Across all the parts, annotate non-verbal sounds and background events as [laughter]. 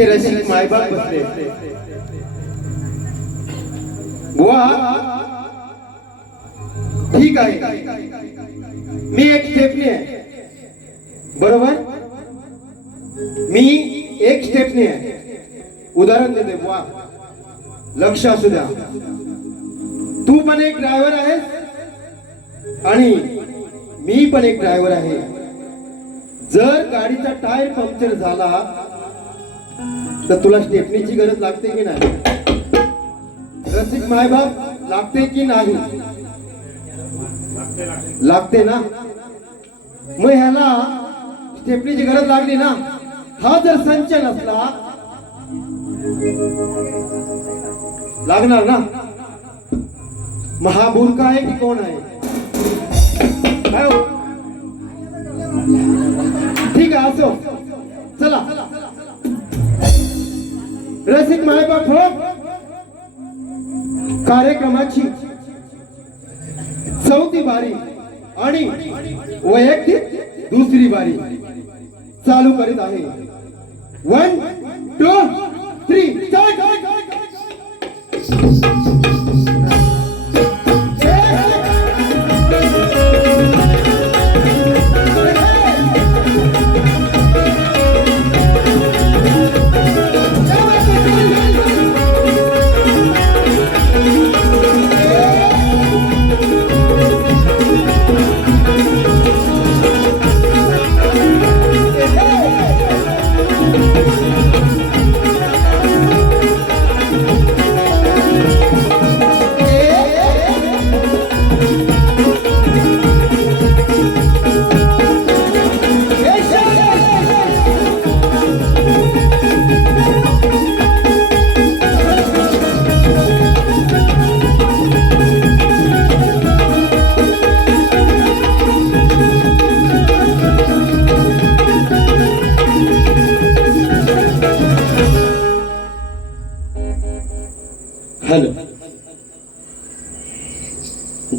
इथे रसिक मायबाप बसले बुवा ठीक आहे। मी एक स्टेपनी आहे। बरोबर? मी एक स्टेपनी आहे। उदाहरण देते बुवा लक्ष असू द्या। तू पण एक ड्रायव्हर आहेस आणि मी पण एक ड्रायव्हर आहे. जर गाडीचा टायर पंक्चर झाला तर तुला स्टेपनीची गरज लागते की नाही? रसिक मायबाप लागते की नाही? लागते ना? मग ह्याला स्टेपनीची गरज लागली ना? हा जर संच नसला लागणार ना? महाबूरका आहे की कोण आहे? हो? ठीक आहे असो. रसिक मायबाप हो. कार्यक्रमाची चौथी बारी आणि वैयक्तिक दुसरी बारी चालू करीत आहे. वन टू थ्री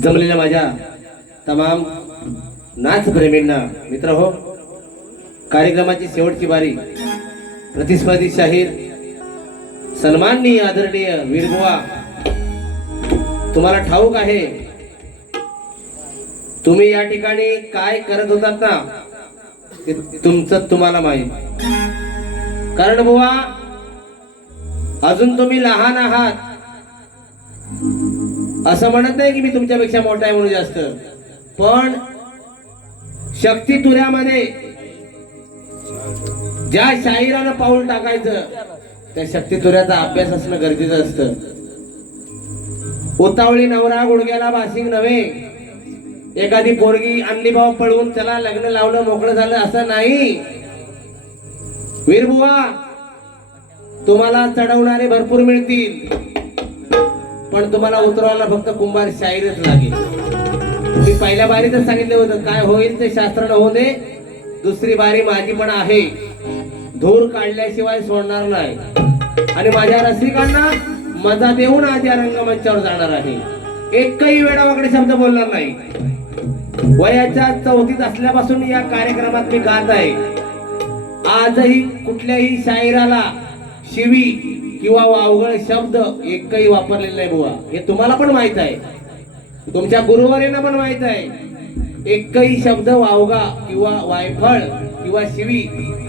जमलेल्या माझ्या तमाम नाचप्रेमींना मित्र हो कार्यक्रमाची शेवटची बारी प्रतिस्पर्धी शाहीर सन्माननीय आदरणीय वीरबुवा तुम्हाला ठाऊक आहे तुम्ही या ठिकाणी काय करत होतात ना ते तुमचं तुम्हाला माहीत. कारण बुवा अजून तुम्ही लहान आहात. असं म्हणत नाही की मी तुमच्यापेक्षा मोठा आहे म्हणून जास्त. पण शक्ती तुऱ्यामध्ये ज्या शाहिरानं पाऊल टाकायचं त्या शक्ती तुऱ्याचा अभ्यास असणं गरजेचं असतं. उतावळी नवरा गुडघ्याला बासिंग नव्हे. एखादी पोरगी आणली भाव पळवून त्याला लग्न लावलं मोकळं झालं असं नाही. वीरबुवा तुम्हाला चढवणारे भरपूर मिळतील. पण तुम्हाला उतरवायला फक्त कुंभार शाहीरच लागेल. मी पहिल्या बारीतच सांगितलं होतं काय होईल ते शास्त्रानं होऊ दे. दुसरी बारी माझी पण आहे. धूर काढल्याशिवाय सोडणार नाही. आणि माझ्या रसिकांना मजा देऊन आज या रंगमंचावर जाणार आहे. एकही वेळावाकडे शब्द बोलणार नाही. वयाच्या चौथीत असल्यापासून या कार्यक्रमात मी गात आहे. आजही कुठल्याही शायराला शिवी किंवा वावगळ शब्द एकही वापरलेला नाही बुवा. हे तुम्हाला पण माहीत आहे. तुमच्या गुरुवारींना पण माहीत आहे. एकही शब्द वावगा किंवा वायफळ किंवा शिवी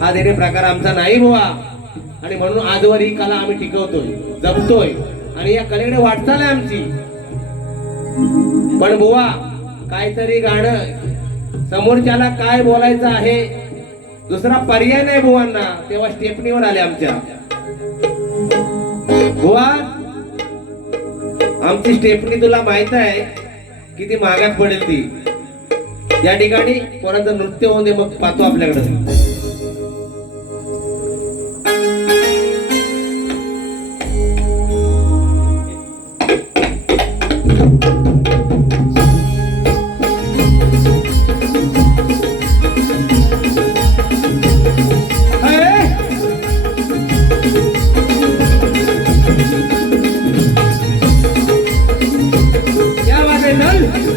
हा देणे प्रकार आमचा नाही बुवा. आणि म्हणून आजवर ही कला आम्ही टिकवतोय जपतोय. आणि या कलेकडे वाटचाल आहे आमची. पण बुवा काहीतरी गाणं समोरच्याला काय बोलायचं आहे दुसरा पर्याय नाही बुवांना. तेव्हा स्टेपनीवर आले आमच्या. बुवा आमची स्टेपनी तुला माहीत आहे किती महागात पडेल ती. या ठिकाणी कोणाचं नृत्य होऊन दे मग पाहतो आपल्याकडे. Yeah. [laughs]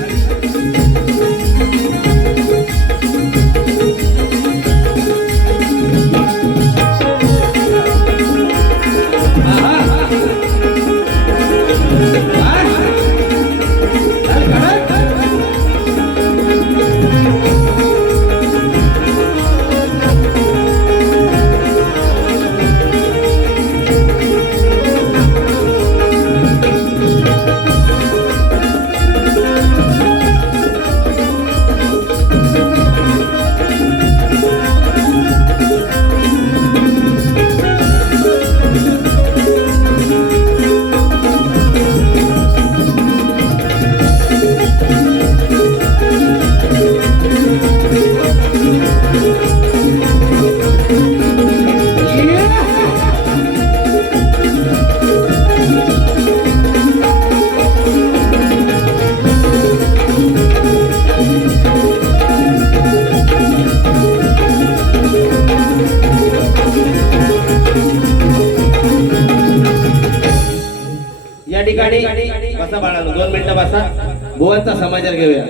घेऊया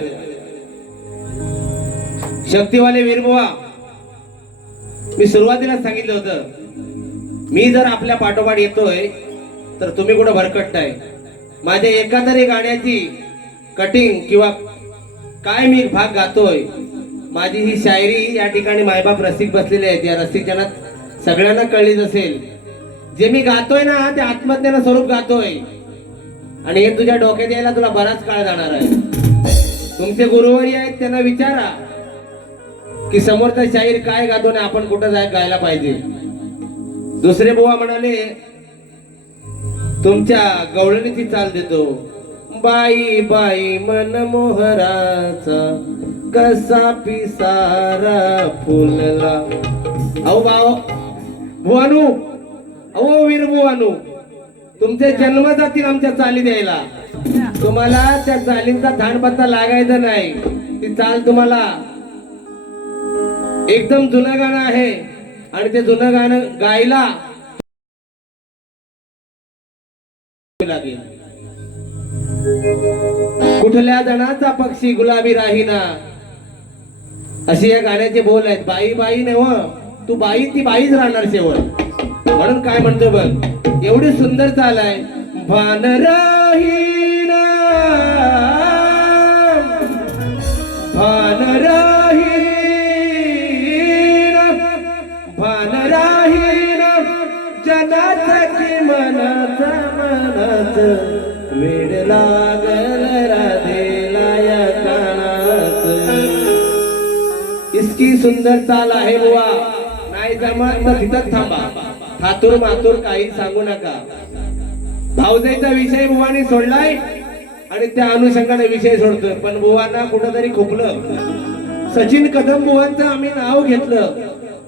शक्तिवाले वीरबुवा मी सुरुवातीला सांगितलं होतं मी जर आपल्या पाठोपाठ येतोय तर तुम्ही कुठं भरकटताय? माझ्या एका तरी गाण्याची कटिंग किंवा काय मी भाग गातोय माझी ही शायरी या ठिकाणी मायबाप रसिक बसलेले आहेत. या रसिक जनात सगळ्यांना कळलीच असेल. जे मी गातोय ना ते आत्महत्यानं स्वरूप गातोय. आणि हे तुझ्या डोक्यात यायला तुला बराच काळ जाणार आहे. तुमचे गुरुवारी आहेत त्यांना विचारा की समोरचा शाहीर काय गातो आणि आपण कुठं जाय गायला पाहिजे. दुसरे बुवा म्हणाले तुमच्या गवळणीची चाल देतो. बाई बाई मन मोहराचा कसा पिसारा फुलला. अहो भाऊ भुवानू अहो वीर भुवानू तुमचे जन्म जातील आमच्या चाली द्यायला. तुम्हाला त्या चालींचा धानपत्ता लागायचा नाही. ती चाल तुम्हाला एकदम जुनं गाणं आहे. आणि ते जुनं गाणं गायला लागेल. कुठल्या जणाचा पक्षी गुलाबी राहीना? अशी या गाण्याचे बोल आहेत. बाई बाई नव हो. तू बाई ती बाईच राहणार शेवट. म्हणून काय म्हणतो बघ. एवढी सुंदर चाल आहे. भान भान राहीना भान की मनात मनात वेड लागल राधेला या कानात इतकी सुंदर चाल आहे बुवा. नाही जमत तर तिथंच थांबा. थातूर मातूर काही सांगू नका. भाऊजाईचा विषय बुवाने सोडलाय. आणि त्या अनुषंगाने विषय सोडतो पण बुवांना कुठंतरी खुपलं सचिन कदम बुवांचं आम्ही नाव घेतलं.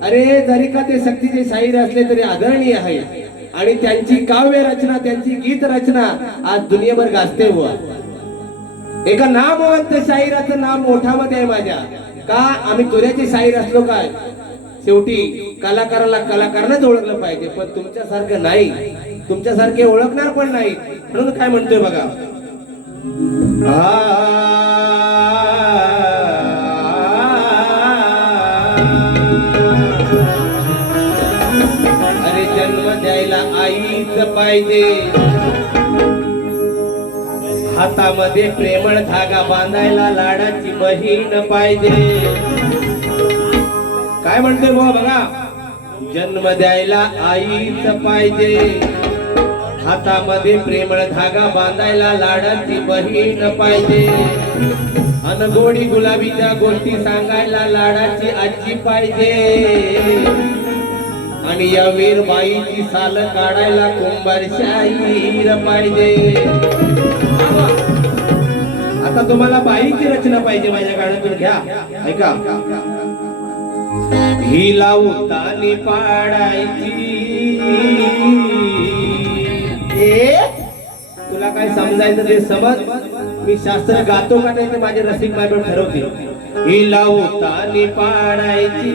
अरे जरी का ते सक्तीचे शाहीर असले तरी आदरणीय आहे आणि त्यांची काव्य रचना त्यांची गीत रचना आज दुनियाभर गाजते बुवा. एका नामवंत शाहिराचं नाव मोठामध्ये आहे माझ्या. का आम्ही तुऱ्याचे शाहीर असलो काय? शेवटी कलाकाराला कलाकारानंच ओळखलं पाहिजे पण तुमच्यासारखं नाही. तुमच्यासारखे ओळखणार पण नाही म्हणून काय म्हणतोय बघा? अरे जन्म द्यायला आईच पाहिजे. हातामध्ये प्रेमळ धागा बांधायला लाडाची बहीण पाहिजे. काय म्हणते बुवा बघा? जन्म द्यायला आईच पाहिजे. हातामध्ये प्रेमळ धागा बांधायला लाडाची बहीण पाहिजे. अनगोडी गुलाबीच्या गोष्टी सांगायला लाडाची आजी पाहिजे. आणि या वीरबाईची साल काढायला कुंभारशाहीर पाहिजे. आता तुम्हाला बाईची रचना पाहिजे माझ्या गाण्यातून घ्या. ऐका. ही लावतानी पाडायची. ए तुला काय समजायचं ते समज. मी शास्त्र गातो का नाही ते माझे रसिक बायबल ठरवते ही लावतानी पाडायची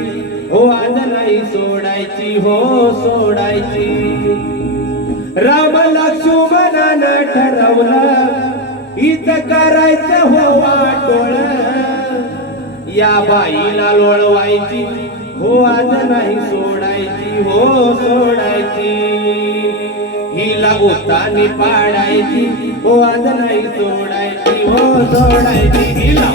हो आज नाही सोडायची हो सोडायची. राम लक्ष्मणानं ठरवलं हीच करायचं हो वाटोळ. या बाईला लोळवायची हो आज नाही सोडायची हो सोडायची. हिला ओतानी पाडायची हो आज नाही सोडायची हो सोडायची तिला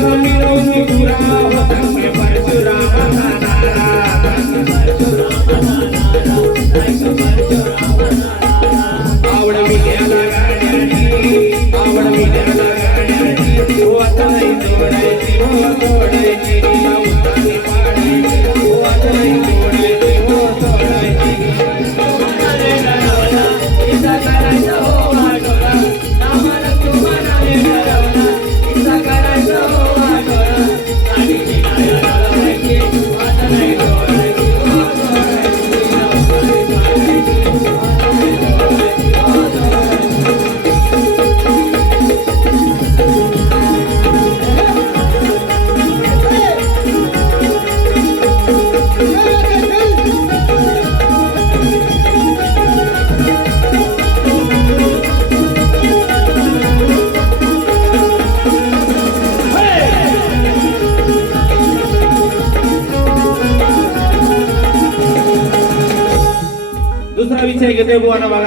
गुरुजी दत्तार मिरवणी पुरा होता परिचय घेते बुवा ना बघा